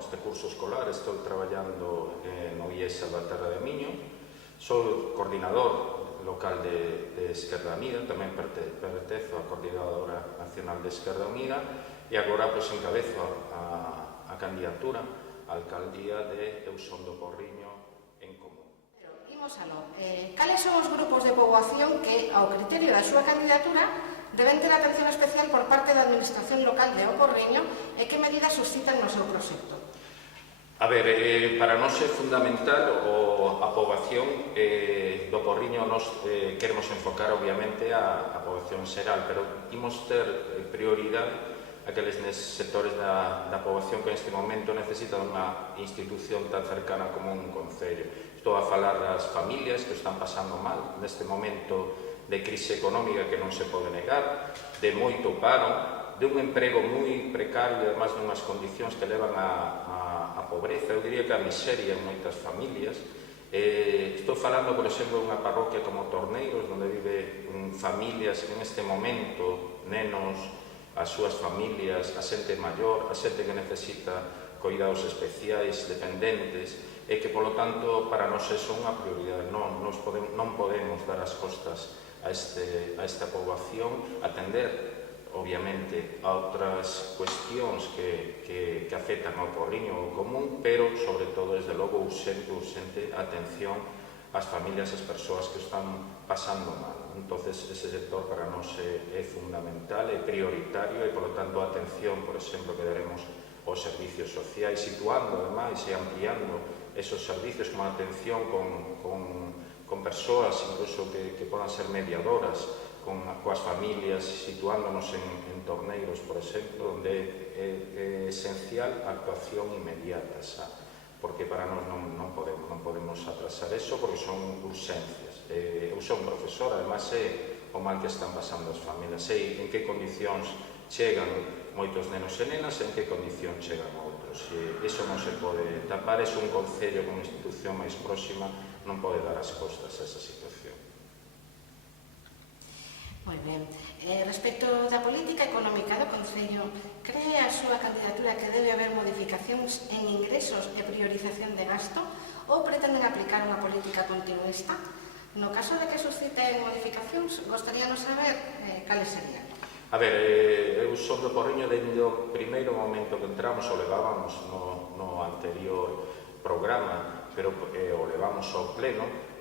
este curso escolar, estou traballando no IES Salvaterra de Miño. Sou coordinador local de Esquerda Unida, tamén pertezo á Coordinadora Nacional de Esquerda Unida, e agora encabezo a candidatura á alcaldía de Eusón do Porriño en Común. Imos aló. Cales son os grupos de poboación que, ao criterio da súa candidatura, deben ter atención especial por parte da Administración local de O Porriño e que medidas suscitan no seu proxecto? A ver, para nós é fundamental a poboación do Porriño. Nos queremos enfocar, obviamente, a poboación xeral, pero imos ter prioridade aqueles sectores da poboación que neste momento necesitan unha institución tan cercana como un concello. Estou a falar das familias que están pasando mal neste momento de crise económica que non se pode negar, de moito paro, de un emprego moi precario, además nunhas condicións que levan a pobreza, eu diría que a miseria en moitas familias. Estou falando, por exemplo, de unha parroquia como Torneiros, onde vive familias que neste momento, nenos, as súas familias, a xente maior, a xente que necesita cuidados especiais, dependentes, e que, polo tanto, para nós é unha prioridade. Non podemos dar as costas a esta poboación, atender, obviamente, a outras cuestións que afectan ao Porriño ou común, pero, sobre todo, desde logo, urxente a atención ás familias, ás persoas que están pasando mal. Entonces, ese sector para nós é fundamental, é prioritario, e, por lo tanto, a atención, por exemplo, que daremos aos servicios sociais, situando, ademais, e ampliando esos servicios, como a atención con persoas, incluso que podan ser mediadoras, coas familias, situándonos en Torneiros, por exemplo, onde é esencial a actuación inmediata, porque para nós non podemos atrasar eso, porque son urxencias. Eu son profesor, además sei o mal que están pasando as familias, sei en que condicións chegan moitos nenos e nenas e en que condicións chegan outros. Iso non se pode tapar, é un concello con institución máis próxima, non pode dar as costas a esa situación. Moi ben. Respecto da política económica do Concello, cree a súa candidatura que debe haber modificacións en ingresos e priorización de gasto ou pretenden aplicar unha política continuista? No caso de que susciten modificacións, gostaríanos saber cales serían. A ver, eu son do Porriño dende o primeiro momento que entramos, o levábamos no anterior programa, pero o levamos ao pleno.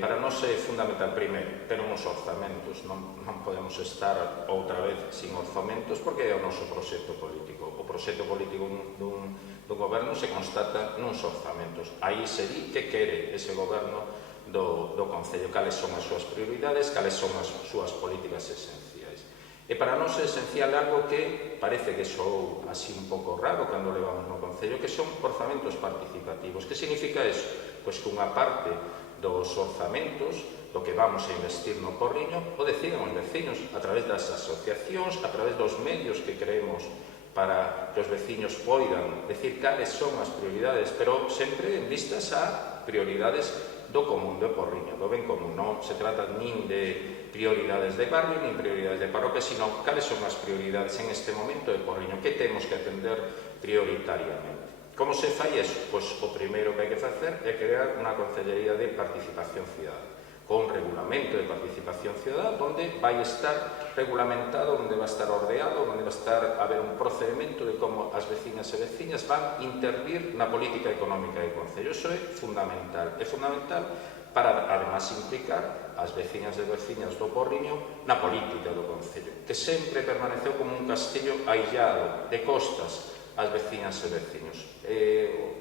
Para nós é fundamental, primeiro, ter uns orzamentos. Non podemos estar outra vez sin orzamentos, porque é o noso proxecto político. O proxecto político dun goberno se constata nuns orzamentos. Aí se di que quere ese goberno do Concello, cales son as súas prioridades, cales son as súas políticas esenciais. E para nós é esencial algo que parece que sou así un pouco raro cando levamos no Concello, que son orzamentos participativos. Que significa eso? Pois que unha parte dos orzamentos, do que vamos a investir no Porriño, o deciden os veciños a través das asociacións, a través dos medios que creemos para que os veciños poidan decir cales son as prioridades, pero sempre en vistas a prioridades do común, do Porriño, do ben común. Non se trata nin de prioridades de barrio, nin prioridades de parroquia, sino cales son as prioridades en este momento de Porriño, que temos que atender prioritariamente. Como se fai eso? Pois o primeiro que hai que facer é crear unha Concellería de Participación Cidadana, con regulamento de participación cidadana, onde vai estar regulamentado, onde vai estar ordeado, onde vai estar a haber un procedimento de como as veciñas e veciñas van intervir na política económica do Concello. Iso é fundamental. É fundamental para, además, implicar as veciñas e veciñas do Porriño na política do Concello, que sempre permaneceu como un castillo aillado de costas as veciñas e veciños.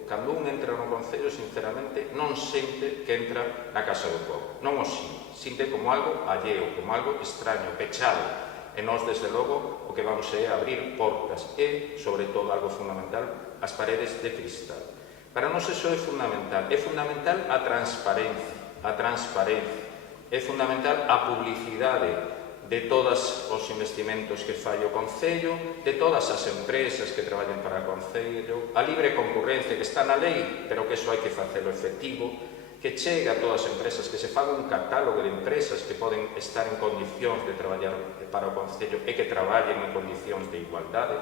Cando un entra no Concello, sinceramente, non sente que entra na casa do povo. Non o sinte como algo alleo, como algo extraño, pechado. E nós, desde logo, o que vamos é abrir portas e, sobre todo, algo fundamental, as paredes de cristal. Para nós iso é fundamental. É fundamental a transparencia. É fundamental a publicidade de todos os investimentos que fai o Concello, de todas as empresas que traballan para o Concello, a libre concurrencia que está na lei, pero que iso hai que facelo efectivo, que chegue a todas as empresas, que se faga un catálogo de empresas que poden estar en condicións de traballar para o Concello e que traballen en condicións de igualdade,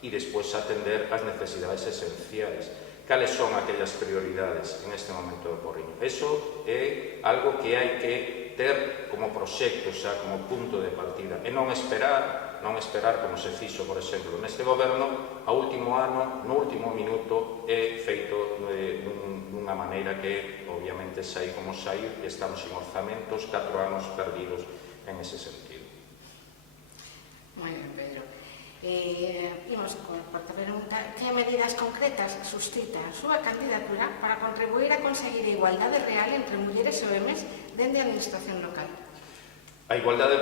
e despois atender as necesidades esenciais. Cales son aquellas prioridades en este momento do Porriño? Eso é algo que hai que ter como proxecto, xa como punto de partida, e non esperar como se fixo, por exemplo, neste goberno, a último ano, no último minuto, é feito dunha maneira que, obviamente, sai como sai, e estamos sin orzamentos, 4 anos perdidos en ese sentido. Moi ben, Pedro. Imos por te preguntar que medidas concretas suscita a súa candidatura para contribuir a conseguir a igualdade real entre mulleres e homes dende a administración local. A igualdade,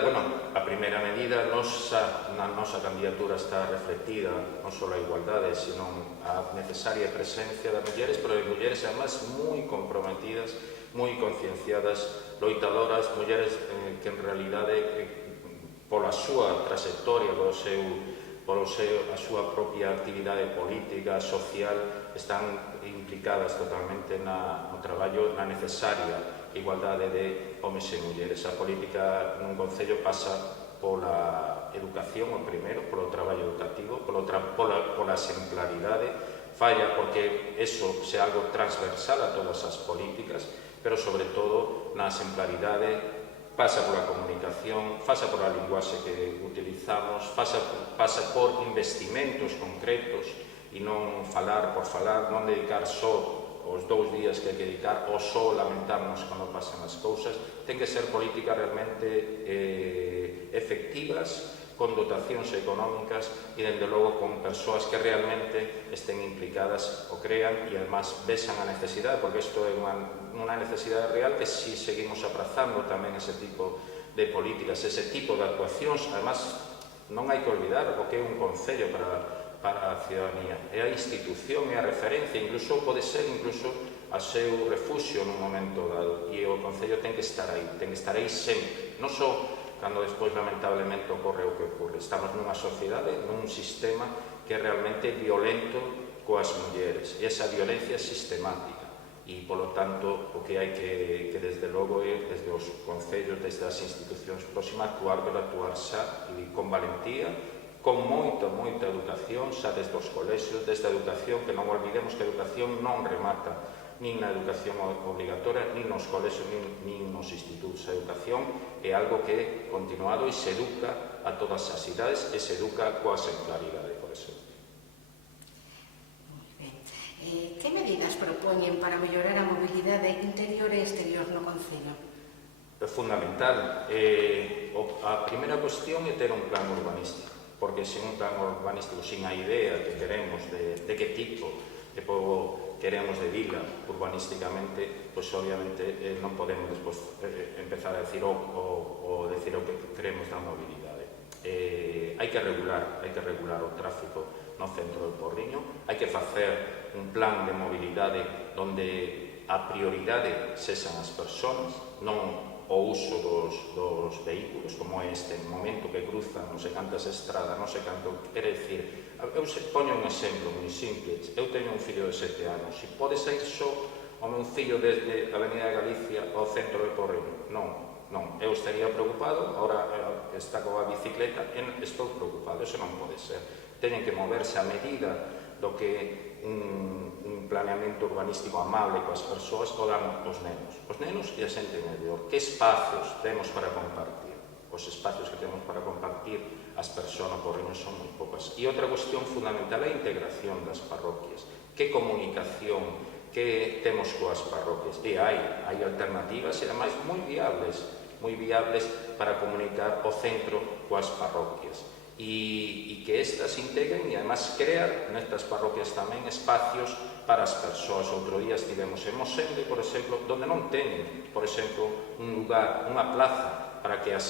a primeira medida na nosa candidatura está reflectida non só a igualdade, sino a necesaria presencia das mulleres, pero de mulleres, además, moi comprometidas, moi concienciadas, loitadoras, mulleres que en realidade, pola súa trayectoria, a súa propia actividade política, social, están implicadas totalmente no traballo, na necesaria igualdade de homes e mulleres. A política nun concello pasa pola educación, o primeiro, polo traballo educativo, pola exemplaridade, falla porque eso sea algo transversal a todas as políticas, pero sobre todo na exemplaridade, pasa pola comunicación, pasa pola linguaxe que utilizamos, pasa por investimentos concretos e non falar por falar, non dedicar só os 2 días que hai que dedicar ou só lamentarnos cando pasan as cousas. Ten que ser políticas realmente efectivas, con dotacións económicas e, dende logo, con persoas que realmente estén implicadas o crean e, además, vexan a necesidade, porque isto é unha necesidade real que si seguimos aprazando tamén ese tipo de políticas, ese tipo de actuacións. Además, non hai que olvidar o que é un concello para a ciudadanía. É a institución, é a referencia, incluso pode ser a seu refuxio nun momento dado, e o concello ten que estar aí sempre, non só cando despois lamentablemente ocorre o que ocorre. Estamos nunha sociedade, nun sistema que é realmente violento coas mulleres, e esa violencia é sistemática, e polo tanto o que hai que desde logo é, desde os concellos, desde as institucións próximas, actuar xa e con valentía, con moita educación, xa desde os colexios, desde a educación, que non olvidemos que a educación non remata nin na educación obligatoria, nin nos colexios, nin nos institutos. A educación é algo que é continuado e se educa a todas as idades e se educa coa exemplaridade, por exemplo. Que medidas propoñen para mellorar a mobilidade interior e exterior no concello? É fundamental. A primeira cuestión é ter un plan urbanístico, porque sin un plan urbanístico, sin a idea que queremos de que tipo de pobo queremos de vila urbanísticamente, pois obviamente non podemos despois empezar a decir o decir o que queremos da mobilidade. Hai que regular o tráfico no centro do Porriño, hai que facer un plan de mobilidade onde a prioridade sexan as persoas, non o uso dos vehículos, como é este momento que cruzan non sei cantas estradas, non sei canto. Quere dicir, eu poño un exemplo moi simple. Eu teño un fillo de 7 anos. Se pode sair só o meu fillo desde a Avenida de Galicia ao centro de Porriño? Non. Eu estaría preocupado, agora está coa bicicleta, estou preocupado, eso non pode ser. Teñen que moverse a medida do que un planeamento urbanístico amable coas persoas o dan os nenos e a xente mellor. Que espacios temos para compartir? Os espacios que temos para compartir as persoas no Porriño son moi poucas. E outra cuestión fundamental é a integración das parroquias. Que comunicación que temos coas parroquias? E hai alternativas e ademais moi viables para comunicar o centro coas parroquias. E que estas integren e además crear nestas parroquias tamén espacios para as persoas. Outro día estivemos en Mosende, por exemplo, onde non teñen, por exemplo, un lugar, unha plaza para que as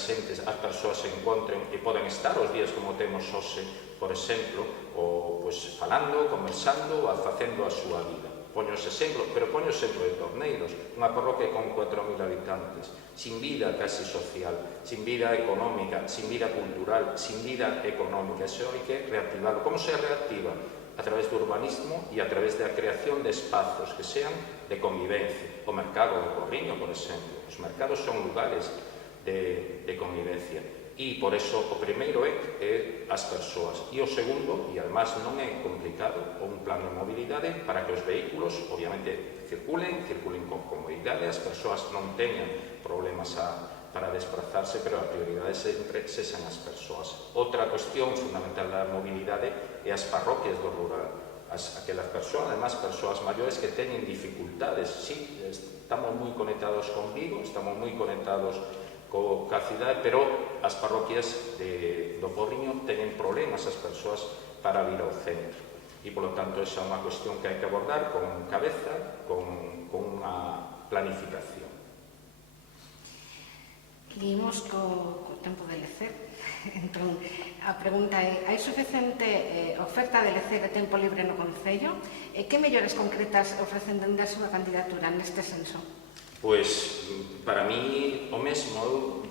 persoas se encontren e poden estar os días como temos hoxe, por exemplo, ou falando, conversando ou facendo a súa vida. Poño ese exemplo, pero poño o exemplo de Torneiros, unha parroquia con 4.000 habitantes, sin vida casi social, sin vida económica, sin vida cultural, sin vida económica. Eso hai que reactivarlo. Como se reactiva? A través do urbanismo e a través da creación de espacios que sean de convivencia. O mercado do Porriño, por exemplo. Os mercados son lugares de convivencia. E por eso o primeiro é as persoas. E o segundo, e además non é complicado, un plan de mobilidade para que os vehículos obviamente circulen con comodidade, as persoas non teñan problemas para desplazarse, pero a prioridade sempre sexan as persoas. Outra cuestión fundamental da mobilidade é as parroquias do rural. Aquelas persoas, además persoas maiores que teñen dificultades. Sí, estamos moi conectados con Vigo, estamos moi conectados ca cidade, pero as parroquias do Porriño teñen problemas as persoas para vir ao centro. E, polo tanto, esa é unha cuestión que hai que abordar con cabeza, con unha planificación. Imos co tempo de lecer. Entón, a pregunta é: hai suficiente oferta de lecer e tempo libre no Concello? Que mellores concretas ofrecen dende a súa candidatura neste senso? Pois, para mí, o mesmo, eu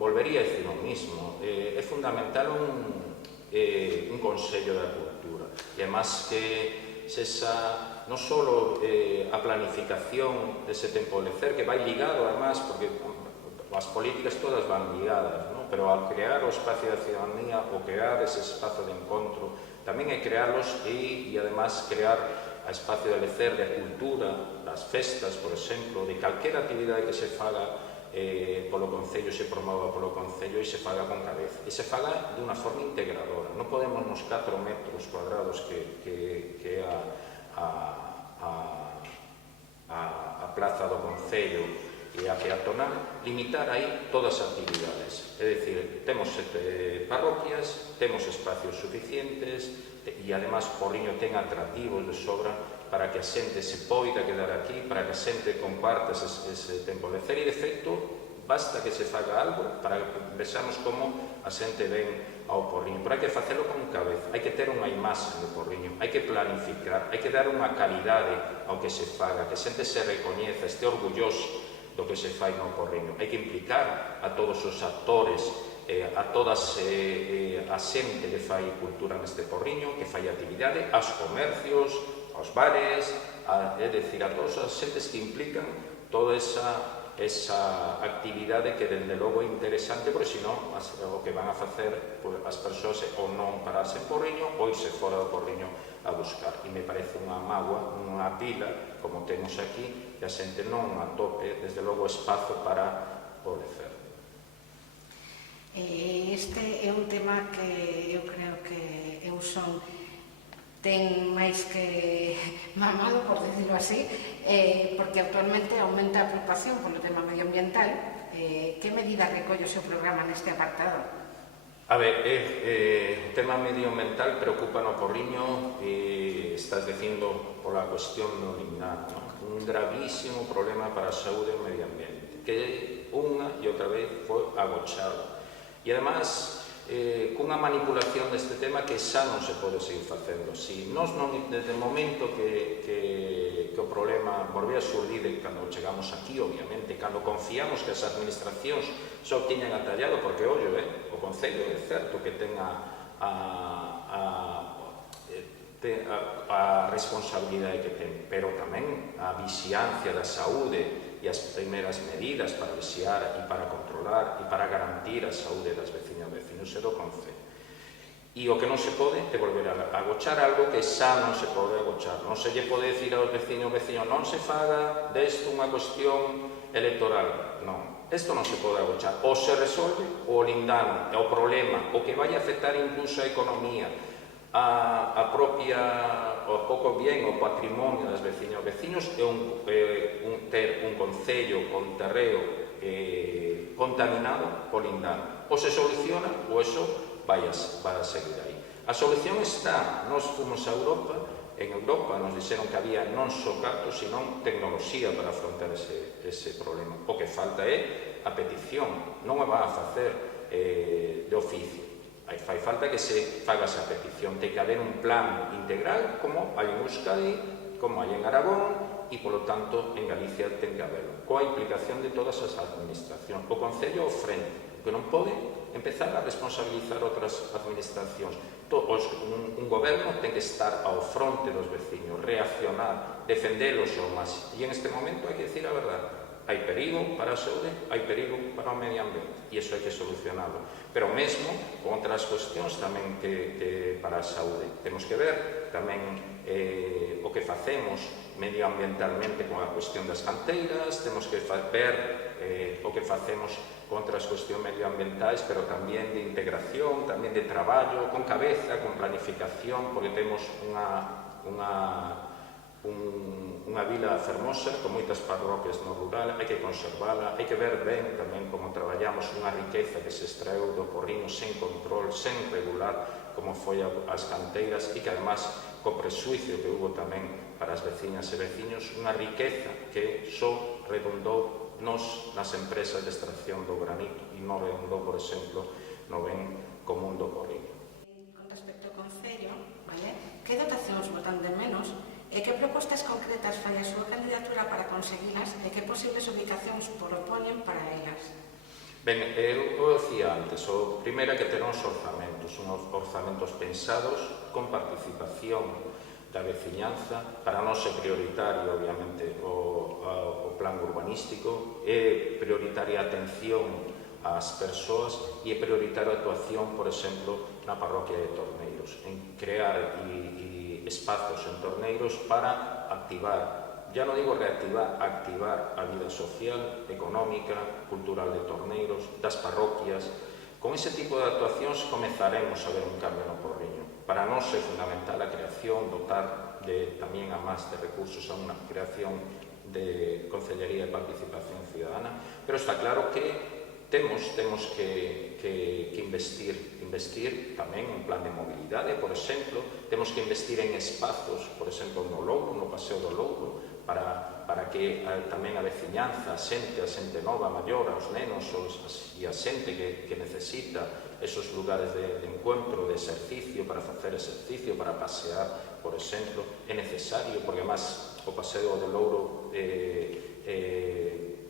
volvería a decir o mesmo. É fundamental un Consello da Cultura. E, además, que sexa non só a planificación dese tempo de lecer, que vai ligado, además, porque as políticas todas van ligadas, ¿no? Pero ao crear o espacio da ciudadanía, ou crear ese espacio de encontro, tamén é crearlos e además crear a espacio de lecer, de cultura, das festas, por exemplo, de calquera actividade que se faga polo Concello, se promova polo Concello e se faga con cabeza. E se faga de unha forma integradora. Non podemos nos 4 metros cuadrados que é a plaza do Concello e a peatonal, limitar aí todas as actividades. É dicir, temos 7 parroquias, temos espacios suficientes e, además, Porriño ten atractivos de sobra para que a xente se poida quedar aquí, para que a xente comparta ese tempo de lecer e, de feito, basta que se faga algo para que vexamos como a xente ven ao Porriño. Pero hai que facelo con cabeza, hai que ter unha imaxe do Porriño, hai que planificar, hai que dar unha calidade ao que se faga, que a xente se recoñeza, este orgulloso do que se fai no Porriño. Hai que implicar a todos os actores, a todas a xente que fai cultura neste Porriño, que fai actividade, aos comercios, aos bares, é dicir, a todas as xentes que implican toda esa actividade que, dende logo, é interesante, porque, senón, o que van a facer as persoas é ou non pararse en Porriño ou irse fora do Porriño a buscar. E me parece unha mágoa, unha pila, como temos aquí, que a xente non atope, desde logo, espazo para o lecer. Este é un tema que eu creo que eu son ten máis que mamado, por decirlo así, porque actualmente aumenta a preocupación polo tema medioambiental. Que medida recolle o seu programa neste apartado? A ver, o tema medioambiental preocupa no Porriño, estás dicindo pola cuestión do lindano, ¿no? Un gravísimo problema para a saúde e o medio ambiente, que unha e outra vez foi agochado. E, además, cunha manipulación deste tema que xa non se pode seguir facendo así. Nós, desde o momento que o problema volvía a surdir cando chegamos aquí, obviamente, cando confiamos que as administracións só tiñan atallado, porque, ollo, o Concello é certo que ten a responsabilidade que ten, pero tamén a vixiancia da saúde e as primeiras medidas para vixiar e para controlar e para garantir a saúde das veciñas e veciños e do Concello. E o que non se pode é volver a agochar algo que xa non se pode agochar. Non se lle pode decir aos veciños non se faga desto unha cuestión electoral. Non, isto non se pode agochar. Ou se resolve o lindano, o problema, o que vai afectar incluso a economía, a propia, o pouco bien, o patrimonio das veciñas e veciños, é ter un concello con terreo contaminado po lindano. Ou se soluciona, ou eso vai a seguir aí. A solución está, nós fomos a Europa, en Europa nos dixeron que había non só cartos, sino tecnoloxía para afrontar ese problema. O que falta é a petición, non a vai a facer de oficio. Fai falta que se faga esa petición, ten que haber un plan integral, como hai en Euskadi, como hai en Aragón, e, polo tanto, en Galicia ten que haberlo, coa implicación de todas as administracións. O Concello ao frente, que non pode empezar a responsabilizar outras administracións. Un goberno ten que estar ao fronte dos veciños, reaccionar, defendelos ao máximo. E en este momento hai que decir a verdade. Hai hai perigo para a saúde, hai perigo para o medio ambiente, e iso hai que solucionarlo. Pero mesmo con outras cuestións tamén que para a saúde. Temos que ver tamén o que facemos medioambientalmente con a cuestión das canteiras, temos que ver o que facemos con outras cuestións medioambientais, pero tamén de integración, tamén de traballo, con cabeza, con planificación, porque temos unha vila fermosa con moitas parroquias no rural, hai que conservala, hai que ver ben tamén como traballamos unha riqueza que se extraeu do Porriño sen control, sen regular, como foi as canteiras, e que además co presuicio que hubo tamén para as veciñas e veciños, unha riqueza que só redundou nas empresas de extracción do granito e non redundou, por exemplo, no ben común do Porriño. Con respecto ao Concello, que dotacións botan de menos e que propostas concretas fai a súa candidatura para conseguilas e que posibles ubicacións propoñen para elas? Ben, eu dicía antes, o primeiro é que ter uns orzamentos pensados con participación da veciñanza. Para nós é prioritario, obviamente, o plan urbanístico, é prioritaria a atención ás persoas e é prioritaria a actuación, por exemplo, na parroquia de Torneiros, en crear espazos en Torneiros para activar, ya non digo reactivar, activar a vida social, económica, cultural de Torneiros, das parroquias. Con ese tipo de actuacións comezaremos a ver un cambio no Porriño. Para nós é fundamental a creación, dotar tamén a máis de recursos a unha creación de Concellería de Participación Ciudadana, pero está claro que temos que investir tamén en plan de mobilidade, por exemplo, temos que investir en espazos, por exemplo, no Louro, no Paseo do Louro, para que tamén a veciñanza, a xente nova, maior, os nenos e a xente que necesita esos lugares de encuentro, de exercicio, para facer exercicio, para pasear, por exemplo, é necesario, porque además o Paseo do Louro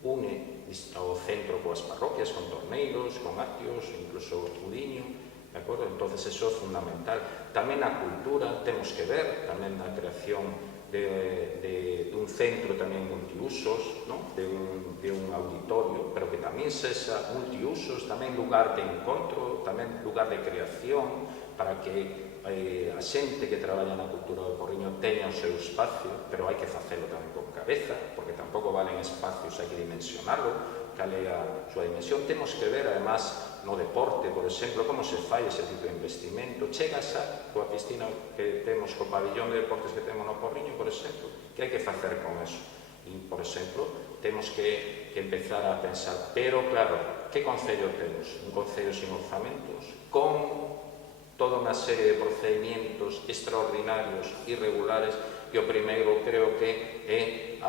une ao centro coas parroquias, con Torneiros, con Atios, incluso Udiño, de acordo? Entonces, eso é fundamental. Tamén a cultura, temos que ver, tamén a creación dun centro tamén multiusos, de un auditorio, pero que tamén sexa multiusos, tamén lugar de encontro, tamén lugar de creación, para que a xente que traballa na cultura do Porriño teña o seu espacio, pero hai que facelo tamén con cabeza, porque tampouco valen espacios, hai que dimensionarlo, cal é a súa dimensión. Temos que ver, además, no deporte, por exemplo, como se fai ese tipo de investimento. Chegas coa piscina que temos, co pabillón de deportes que temos no Porriño, por exemplo, que hai que facer con eso? E, por exemplo, temos que empezar a pensar, pero, claro, que concello temos? Un concello sin orzamentos, con toda unha serie de procedimentos extraordinarios, irregulares, e o primeiro creo que é a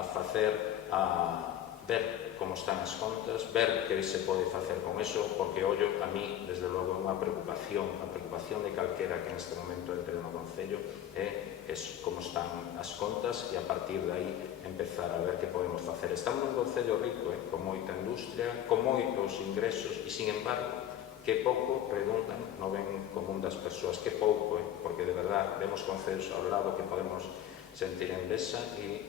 ver como están as contas, ver que se pode facer con eso, porque ollo, a mí, desde logo, é unha preocupación, a preocupación de calquera que neste momento entre no Concello é como están as contas e a partir de aí empezar a ver que podemos facer. Estamos nun Concello rico, con moita industria, con moitos ingresos e, sin embargo, que pouco redundan no ben común das persoas, que pouco, porque de verdad vemos concellos ao lado que podemos sentir envexa e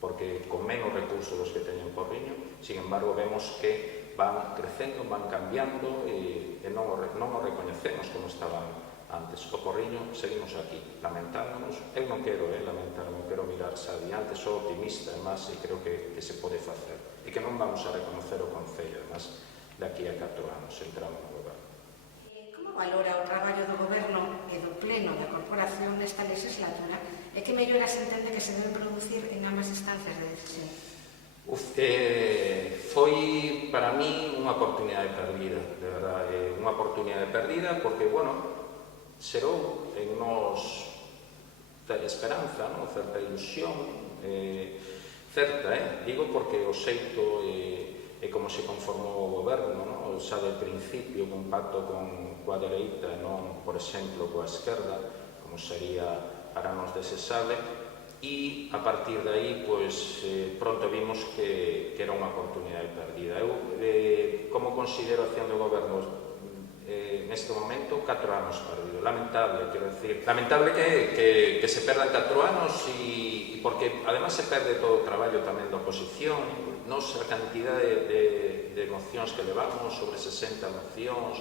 porque con menos recursos dos que teñen Porriño, sin embargo vemos que van crecendo, van cambiando e non o recoñecemos como estaban antes. O Porriño seguimos aquí, lamentándonos. Eu non quero lamentarme, quero mirarse adiante, sou optimista, además, e creo que se pode facer. E que non vamos a reconocer o Concello, además, daqui a 4 anos, entramos no goberno. Como valora o traballo do goberno e do pleno da corporación nesta legislatura e que melloras entende que se deben producir en ambas instancias de decisión? Foi para mí unha oportunidade perdida, de verdade, unha oportunidade perdida porque, bueno, xerou en nos certa esperanza, certa ilusión, digo porque o xeito e como se conformou o goberno, xa de principio con pacto coa dereita e non, por exemplo, coa esquerda, como sería para nos desexable, e a partir de aí, pronto vimos que era unha oportunidade perdida. Eu, como considero a acción do goberno neste momento, 4 anos perdido. Lamentable, quero decir. Lamentable que se perdan 4 anos e porque, además, se perde todo o traballo tamén da oposición. nos a cantidad de mocións que levamos, sobre 60 mocións,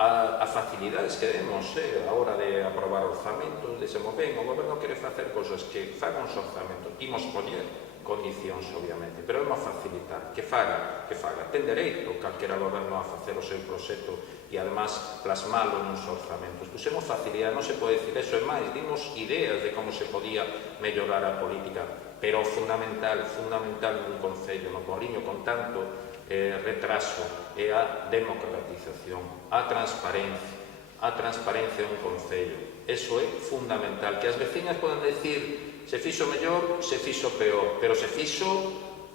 a facilidades que demos a hora de aprobar orzamentos, dixemos, ben, o goberno quere facer cousas que fagan os orzamentos, imos poñer condicións, obviamente, pero vamos a facilitar, que faga, ten dereito calquera goberno a facer o seu proxecto e además plasmalo nos orzamentos. Pusemos facilidade, non se pode dicir eso, é máis, dimos ideas de como se podía mellorar a política, pero fundamental nun concello, no Porriño, con tanto retraso, é a democratización, a transparencia dun concello. Eso é fundamental, que as veciñas poden decir se fixo mellor, se fixo peor, pero se fixo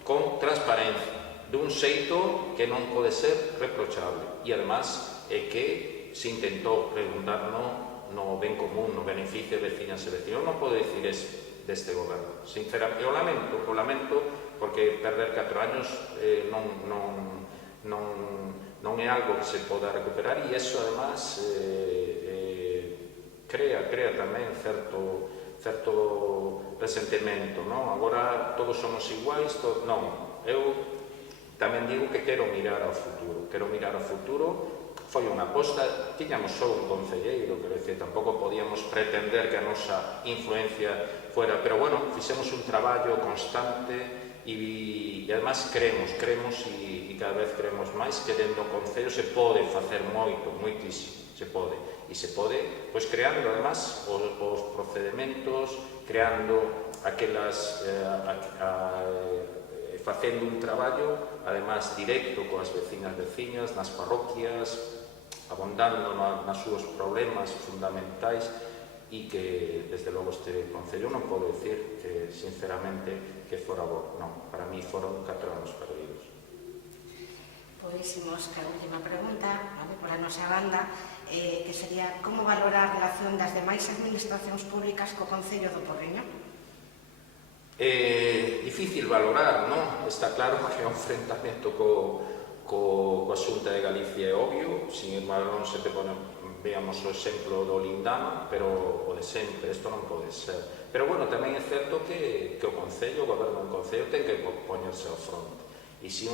con transparencia, dun xeito que non pode ser reprochable. E, además, é que se intentou redundar no ben común, no beneficio de veciñas e veciños. Non podo dicir eso deste goberno. Sinceramente, o lamento, porque perder 4 anos non é algo que se poda recuperar, e eso, además, crea tamén certo resentimento, non? Agora todos somos iguais, non. Eu tamén digo que quero mirar ao futuro. Foi unha aposta, tiñamos só un concelleiro, quero dicir, tampouco podíamos pretender que a nosa influencia fuera, pero bueno, fixemos un traballo constante e además creemos e cada vez creemos máis que dentro do concello se pode facer moitísimo, se pode. E se pode, pois, creando, además, os procedementos, creando facendo un traballo, además, directo coas veciñas, nas parroquias, abondando nos súas problemas fundamentais, e que, desde logo, este concello non podo dicir que, sinceramente, que fora bo. Non, para mí foron 4 anos perdidos. Pois imos a última pregunta, pola nosa banda, que sería como valorar a relación das demais administracións públicas co Concello do Porriño? Difícil valorar, non? Está claro que é un enfrentamento coa Xunta de Galicia, é obvio, sin embargo non se te pone, veamos o exemplo do Lindama, pero o de sempre, isto non pode ser. Pero, bueno, tamén é certo que o Concello, o goberno do Concello, ten que poñerse ao fronte. E se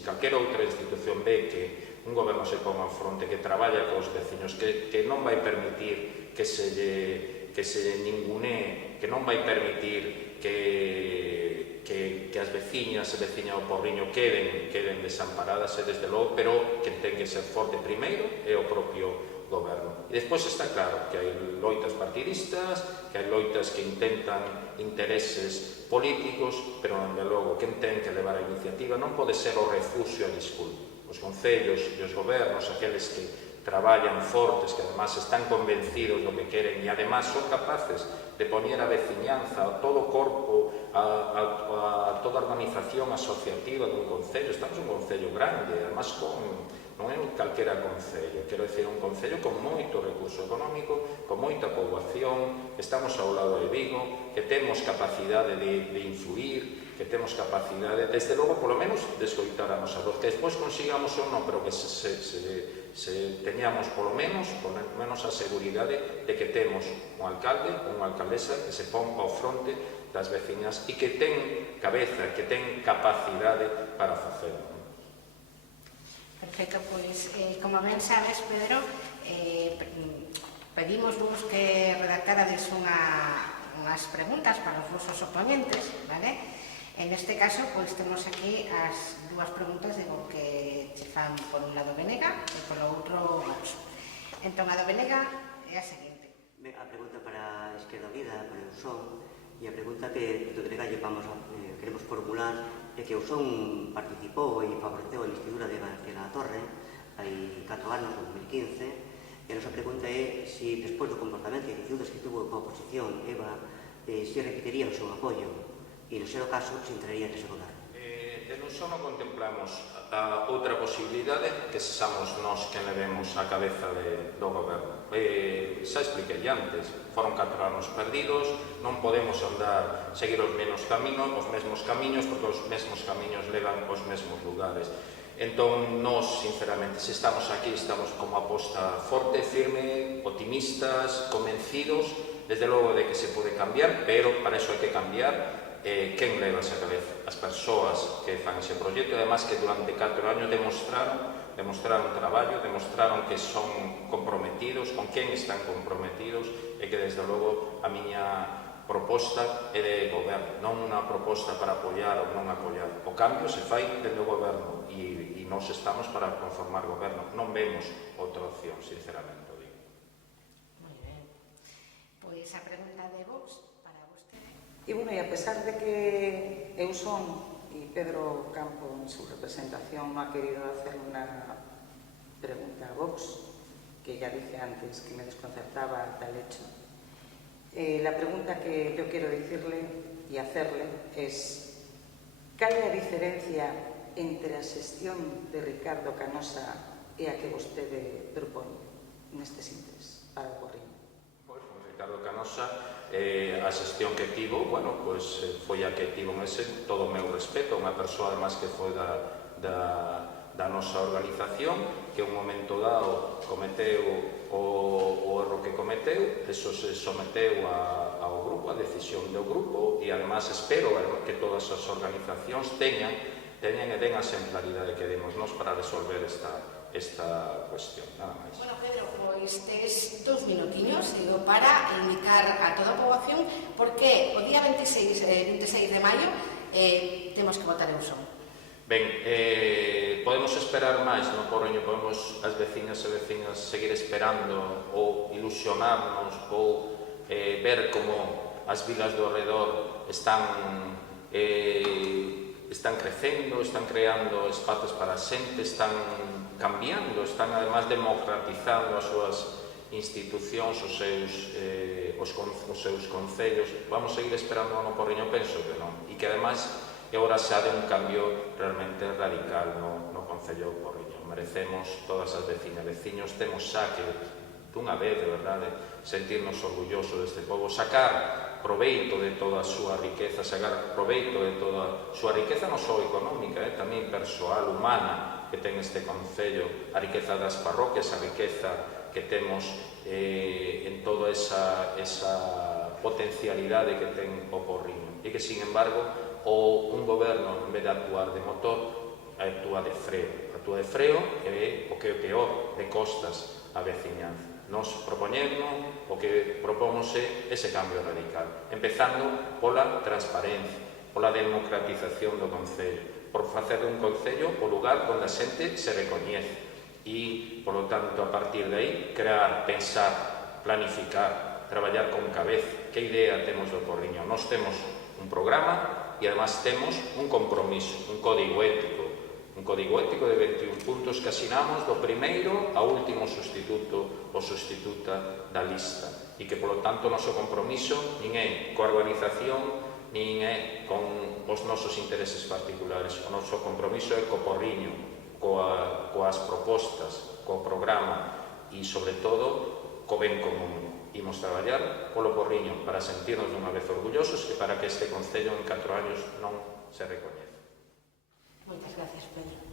calquera outra institución ve que un goberno se ponga ao fronte, que traballa cos veciños, que non vai permitir que se ningunee, que non vai permitir que as veciñas e veciñas do Porriño queden desamparadas, e desde logo, pero que ten que ser forte primeiro é o propio goberno. E despois está claro que hai loitas partidistas, que hai loitas que intentan intereses políticos, pero, desde logo, quen ten que levar a iniciativa non pode ser o refuxio a disculpa. Os concellos e os gobernos, aqueles que traballan fortes, que además están convencidos do que queren e además son capaces de poñer a veciñanza, a todo o corpo, a toda a organización asociativa dun concello. Estamos un concello grande, además non é un calquera concello, quero dicir, un concello con moito recurso económico, con moita poboación, estamos ao lado de Vigo, que temos capacidade de influir, que temos capacidade, desde logo, polo menos, de escoitar a nosa voz, que despois consigamos ou non, pero que teñamos polo menos a seguridade de que temos un alcalde, unha alcaldesa que se pon ao fronte das veciñas e que ten cabeza, que ten capacidade para facelo. Perfecto, pois, como ben sabes, Pedro, pedimos-vos que redactarades unhas preguntas para os vosos oponentes, vale? En este caso, pois, temos aquí as dúas preguntas que che fan por un lado Venega e polo outro Alonso. Entón, a do Venega é a seguinte. A pregunta para a Esquerda Unida, para o Usón, e a pregunta que do Venega queremos formular é que o Usón participou e favoreceu a investidura de García Torre hai 4 anos, en 2015, e a nosa pregunta é se, despois do comportamento e actitudes que tuvo coa oposición, Eva, se repetiría o seu apoio e, no seu caso, se entraría nese goberno. En Usón non contemplamos a outra posibilidade que sexamos nós que levemos a cabeza do goberno. Xa expliquei antes, foron 4 anos perdidos, non podemos seguir os mesmos camiños, porque os mesmos camiños levan aos mesmos lugares. Entón, nós, sinceramente, se estamos aquí, estamos como aposta forte, firme, optimistas, convencidos, desde logo de que se pode cambiar, pero para iso hai que cambiar quen leva esa cabeza? As persoas que fan ese proxecto, e además que durante 4 años demostraron traballo, demostraron que son comprometidos, con quen están comprometidos, e que desde logo a miña proposta é de goberno, non unha proposta para apoiar ou non apoiar. O cambio se fai dentro do goberno e nós estamos para conformar goberno. Non vemos outra opción, sinceramente. Moi ben. Pois a pregunta de Vox para vostede. E, bueno, a pesar de que eu son, e Pedro Campo en su representación no ha querido hacer una pregunta a Vox, que ya dije antes que me desconcertaba tal hecho, la pregunta que yo quiero decirle y hacerle es: ¿cal é a diferencia entre a xestión de Ricardo Canosa e a que vostede propón nestes intres para o Porriño? Pois, Ricardo Canosa, a xestión que tivo, bueno, pois foi a que tivo ese todo o meu respeto, unha persoa además que foi da nosa organización, que en un momento dado cometeu o erro que cometeu, eso se someteu ao grupo, a decisión do grupo, e además espero que todas as organizacións teñan e den a exemplaridade que demos nós para resolver esta cuestión, nada máis. Bueno, Pedro, pois tes 2 minutiños, digo, para indicar a toda a poboación porque o día 26 de maio temos que votar en son. Ben, podemos esperar máis no Porriño, podemos as veciñas e veciñas seguir esperando ou ilusionarnos ou ver como as vilas do arredor están crecendo, están creando espazos para a xente, están cambiando, están además democratizando as súas institucións, os seus concellos. Vamos seguir esperando no Porriño? Penso que non, e que además e agora xa de un cambio realmente radical no Concello do Porriño. Merecemos todas as veciñas e veciños, temos xa que dunha vez, de verdade, sentirnos orgullosos deste povo, sacar proveito de toda a súa riqueza, sacar proveito de toda a súa riqueza non só económica, tamén persoal, humana, que ten este Concello, a riqueza das parroquias, a riqueza que temos en toda esa potencialidade que ten o Porriño. E que, sin embargo, un goberno, en vez de actuar de motor, actúa de freo. Actúa de freo e o que é peor, de costas a veciñanza. Nos propoñemos, o que propomos é ese cambio radical, empezando pola transparencia, pola democratización do Concello, por facer un Concello o lugar onde a xente se recoñece e, polo tanto, a partir de aí, crear, pensar, planificar, traballar con cabeza. Que idea temos do Porriño? Nós temos un programa e además temos un compromiso, un código ético de 21 puntos que asinamos do primeiro ao último sustituto ou sustituta da lista, e que, polo tanto, o noso compromiso nin é coa organización nin é con os nosos intereses particulares. O noso compromiso é co Porriño, coas propostas, co programa e, sobre todo, co ben común. Imos traballar polo Porriño para sentirnos dunha vez orgullosos e para que este Concello en 4 años non se recoñece. Moitas gracias, Pedro.